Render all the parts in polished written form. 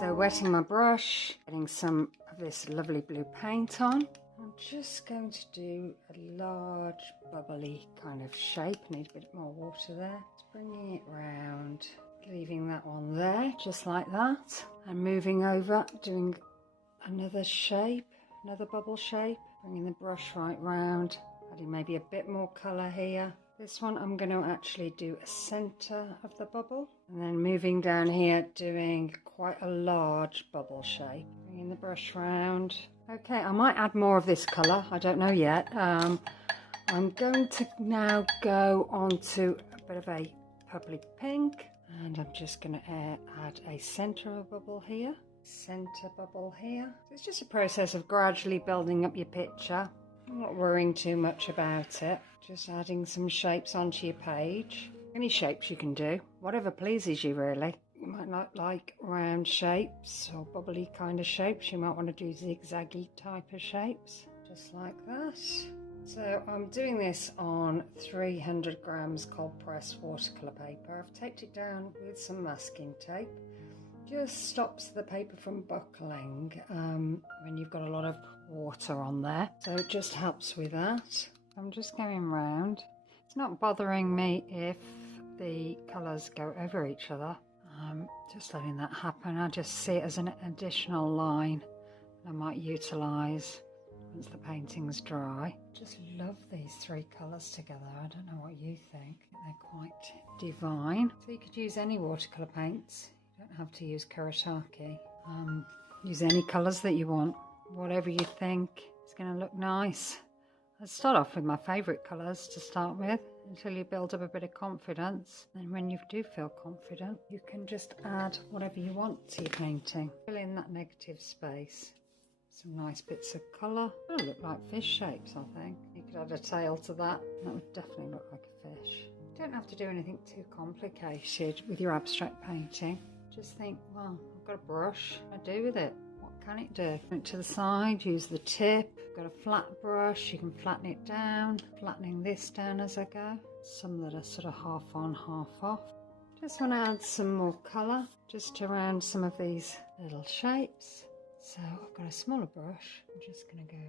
So wetting my brush, getting some of this lovely blue paint on. I'm just going to do a large bubbly kind of shape. Need a bit more water there. Just bringing it round, leaving that one there, just like that. And moving over, doing another shape, another bubble shape. Bringing the brush right round, adding maybe a bit more colour here. This one I'm going to actually do a centre of the bubble. And then moving down here, doing quite a large bubble shape. Bringing the brush round. Okay, I might add more of this colour, I don't know yet. I'm going to now go on to a bit of a purpley pink, and I'm just going to add a centre of bubble here, centre bubble here. It's just a process of gradually building up your picture. I'm not worrying too much about it, just adding some shapes onto your page. Any shapes you can do, whatever pleases you really. You might not like round shapes or bubbly kind of shapes. You might want to do zigzaggy type of shapes, just like that. So I'm doing this on 300 grams cold pressed watercolour paper. I've taped it down with some masking tape. Just stops the paper from buckling when you've got a lot of water on there. So it just helps with that. I'm just going round. It's not bothering me if the colours go over each other. Just letting that happen. I just see it as an additional line I might utilise once the painting's dry. Just love these three colours together. I don't know what you think. They're quite divine. So you could use any watercolour paints. You don't have to use Kuretake. Use any colours that you want. Whatever you think is going to look nice. I'll start off with my favourite colours to start with, until you build up a bit of confidence. And when you do feel confident, you can just add whatever you want to your painting. Fill in that negative space. Some nice bits of colour. It'll look like fish shapes, I think. You could add a tail to that. That would definitely look like a fish. You don't have to do anything too complicated with your abstract painting. Just think, well, I've got a brush. What do I do with it? What can it do? Put it to the side, use the tip. Got a flat brush, you can flatten it down. Flattening this down as I go. Some that are sort of half on, half off. Just want to add some more colour just around some of these little shapes. So I've got a smaller brush. I'm just going to go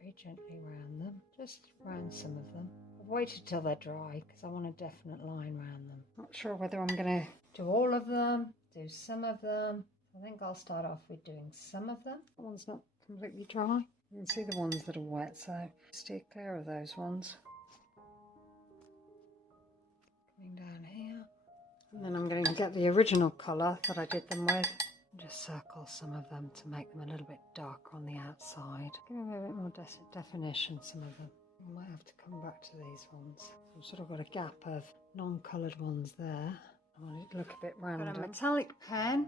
very gently around them. Just around some of them. I've waited till they're dry because I want a definite line around them. Not sure whether I'm going to do all of them, do some of them. I think I'll start off with doing some of them. That one's not completely dry. You can see the ones that are wet, so steer clear of those ones. Coming down here. And then I'm going to get the original colour that I did them with. And just circle some of them to make them a little bit darker on the outside. Give them a bit more definition, some of them. I might have to come back to these ones. I've sort of got a gap of non-coloured ones there. I want it to look a bit random. Got a metallic pen.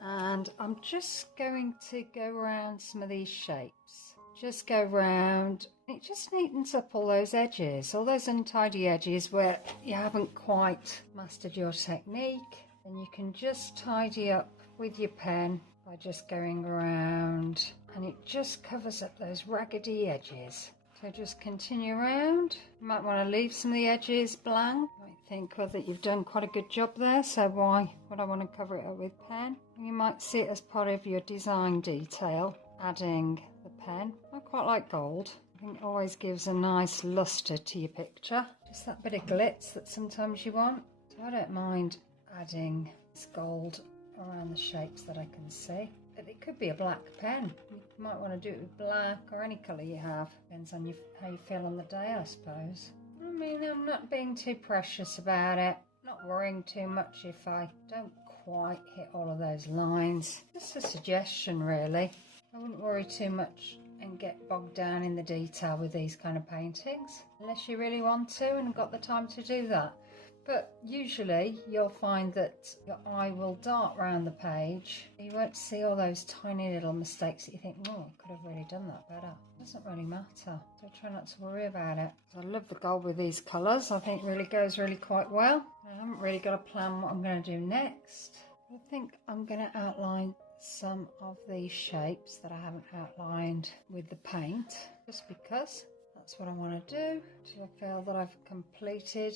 And I'm just going to go around some of these shapes. Just go round. It just neatens up all those edges, all those untidy edges where you haven't quite mastered your technique. And you can just tidy up with your pen by just going around. And it just covers up those raggedy edges. So just continue around. You might want to leave some of the edges blank. You might think, well, that you've done quite a good job there, so why would I want to cover it up with pen? You might see it as part of your design detail, adding the pen. I quite like gold. I think it always gives a nice lustre to your picture. Just that bit of glitz that sometimes you want. So I don't mind adding this gold around the shapes that I can see. But it could be a black pen. You might want to do it with black or any colour you have. Depends on how you feel on the day, I suppose. I mean, I'm not being too precious about it. Not worrying too much if I don't quite hit all of those lines. Just a suggestion, really. I wouldn't worry too much and get bogged down in the detail with these kind of paintings. Unless you really want to and got the time to do that. But usually you'll find that your eye will dart around the page. You won't see all those tiny little mistakes that you think, oh, I could have really done that better. It doesn't really matter. So try not to worry about it. I love the gold with these colours. I think it really goes really quite well. I haven't really got a plan what I'm going to do next. I think I'm going to outline some of these shapes that I haven't outlined with the paint. Just because that's what I want to do. So I feel that I've completed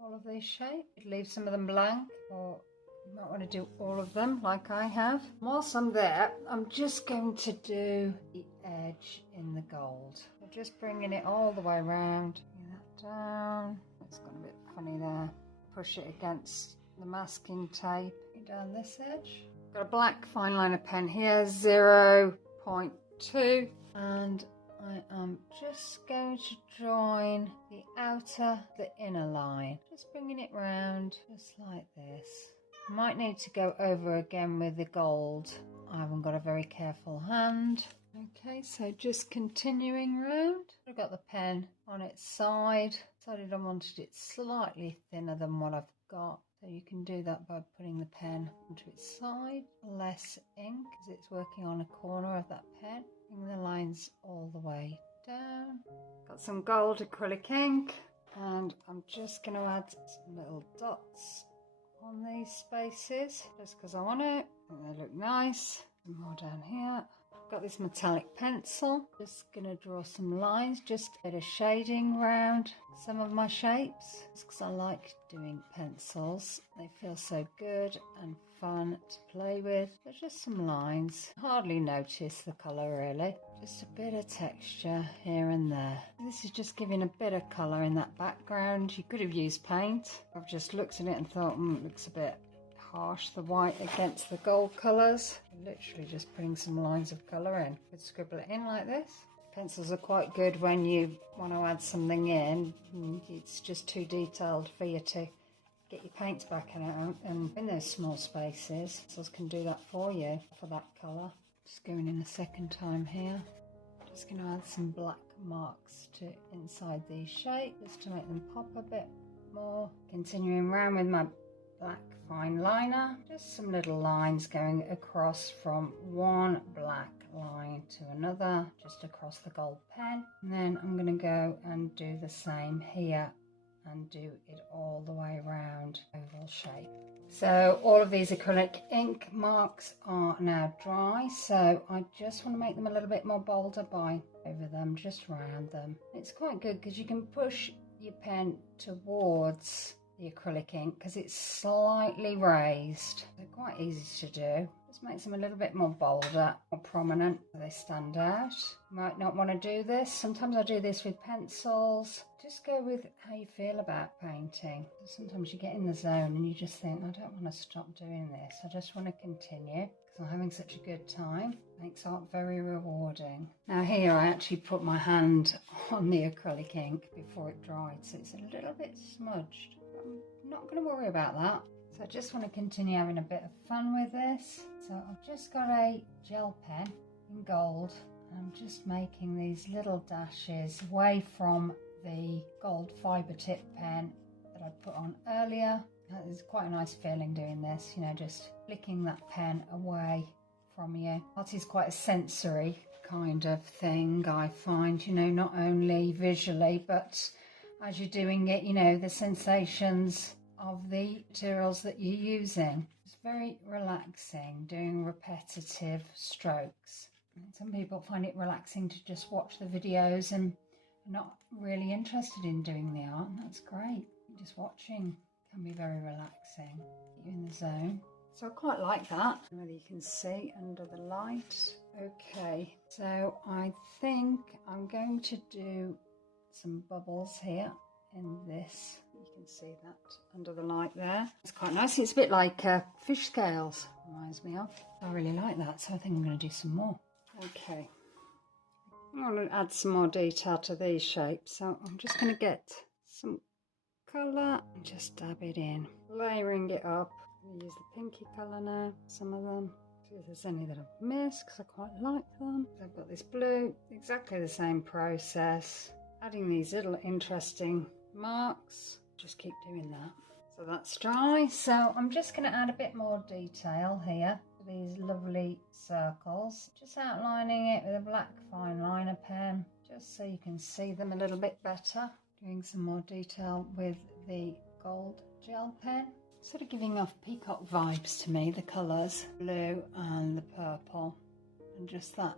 all of these shapes. Leave some of them blank, or You might want to do all of them like I have. Whilst I'm there, I'm just going to do the edge in the gold. I'm just bringing it all the way around. Bring that down. It's gone a bit funny there. Push it against the masking tape. Down this edge. Got a black fine liner pen here, 0.2, and I am just going to join the outer, the inner line. Just bringing it round, just like this. Might need to go over again with the gold. I haven't got a very careful hand. Okay, so just continuing round. I've got the pen on its side. Decided I wanted it slightly thinner than what I've got. So you can do that by putting the pen onto its side. Less ink because it's working on a corner of that pen. Bring the lines all the way down. Got some gold acrylic ink and I'm just going to add some little dots on these spaces just because I want it. I think they look nice. Some more down here. Got this metallic pencil, just gonna draw some lines, just a bit of shading around some of my shapes, just because I like doing pencils. They feel so good and fun to play with. But just some lines, hardly notice the colour really, just a bit of texture here and there. This is just giving a bit of colour in that background. You could have used paint. I've just looked at it and thought, it looks a bit harsh, the white against the gold colours. Literally just putting some lines of colour in. Could scribble it in like this. Pencils are quite good when you want to add something in. It's just too detailed for you to get your paints back out, and in those small spaces, pencils can do that for you for that colour. Just going in a second time here. Just going to add some black marks to inside these shapes just to make them pop a bit more. Continuing around with my black fine liner, just some little lines going across from one black line to another, just across the gold pen. And then I'm going to go and do the same here and do it all the way around oval shape. So all of these acrylic ink marks are now dry, so I just want to make them a little bit more bolder by over them, just around them. It's quite good because you can push your pen towards the acrylic ink because it's slightly raised. They're quite easy to do. Just makes them a little bit more bolder, more prominent, so they stand out. You might not want to do this. Sometimes I do this with pencils. Just go with how you feel about painting. Sometimes you get in the zone and you just think, I don't want to stop doing this. I just want to continue because I'm having such a good time. Makes art very rewarding. Now here I actually put my hand on the acrylic ink before it dried, so it's a little bit smudged. I'm not going to worry about that. So I just want to continue having a bit of fun with this. So I've just got a gel pen in gold. I'm just making these little dashes away from the gold fibre tip pen that I put on earlier. It's quite a nice feeling doing this, you know, just flicking that pen away from you. Art is quite a sensory kind of thing, I find, you know, not only visually, but as you're doing it, you know, the sensations of the materials that you're using. It's very relaxing doing repetitive strokes. Some people find it relaxing to just watch the videos and are not really interested in doing the art, and that's great. Just watching can be very relaxing. You're in the zone. So I quite like that. Whether you can see under the light. Okay, so I think I'm going to do some bubbles here in this. You can see that under the light there. It's quite nice. It's a bit like fish scales, reminds me of. I really like that, so I think I'm going to do some more. Okay, I'm going to add some more detail to these shapes, so I'm just going to get some colour and just dab it in, layering it up. I'm going to use the pinky colour now, some of them. See if there's any that I've missed because I quite like them. I've got this blue, exactly the same process. Adding these little interesting marks, just keep doing that. So that's dry, so I'm just going to add a bit more detail here to these lovely circles, just outlining it with a black fine liner pen, just so you can see them a little bit better. Doing some more detail with the gold gel pen, sort of giving off peacock vibes to me, the colours, blue and the purple, and just that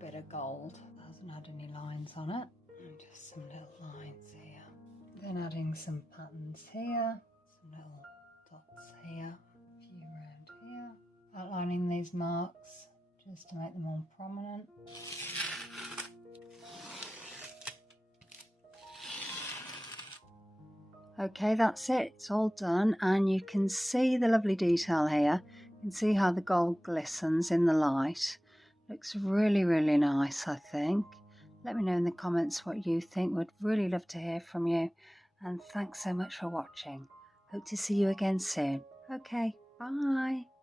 bit of gold. It hasn't had any lines on it. And just some little lines here. Then adding some patterns here, some little dots here, a few these marks just to make them more prominent. Okay, that's it, it's all done, and you can see the lovely detail here. You can see how the gold glistens in the light. Looks really, really nice, I think. Let me know in the comments what you think. Would really love to hear from you. And thanks so much for watching. Hope to see you again soon. Okay, bye.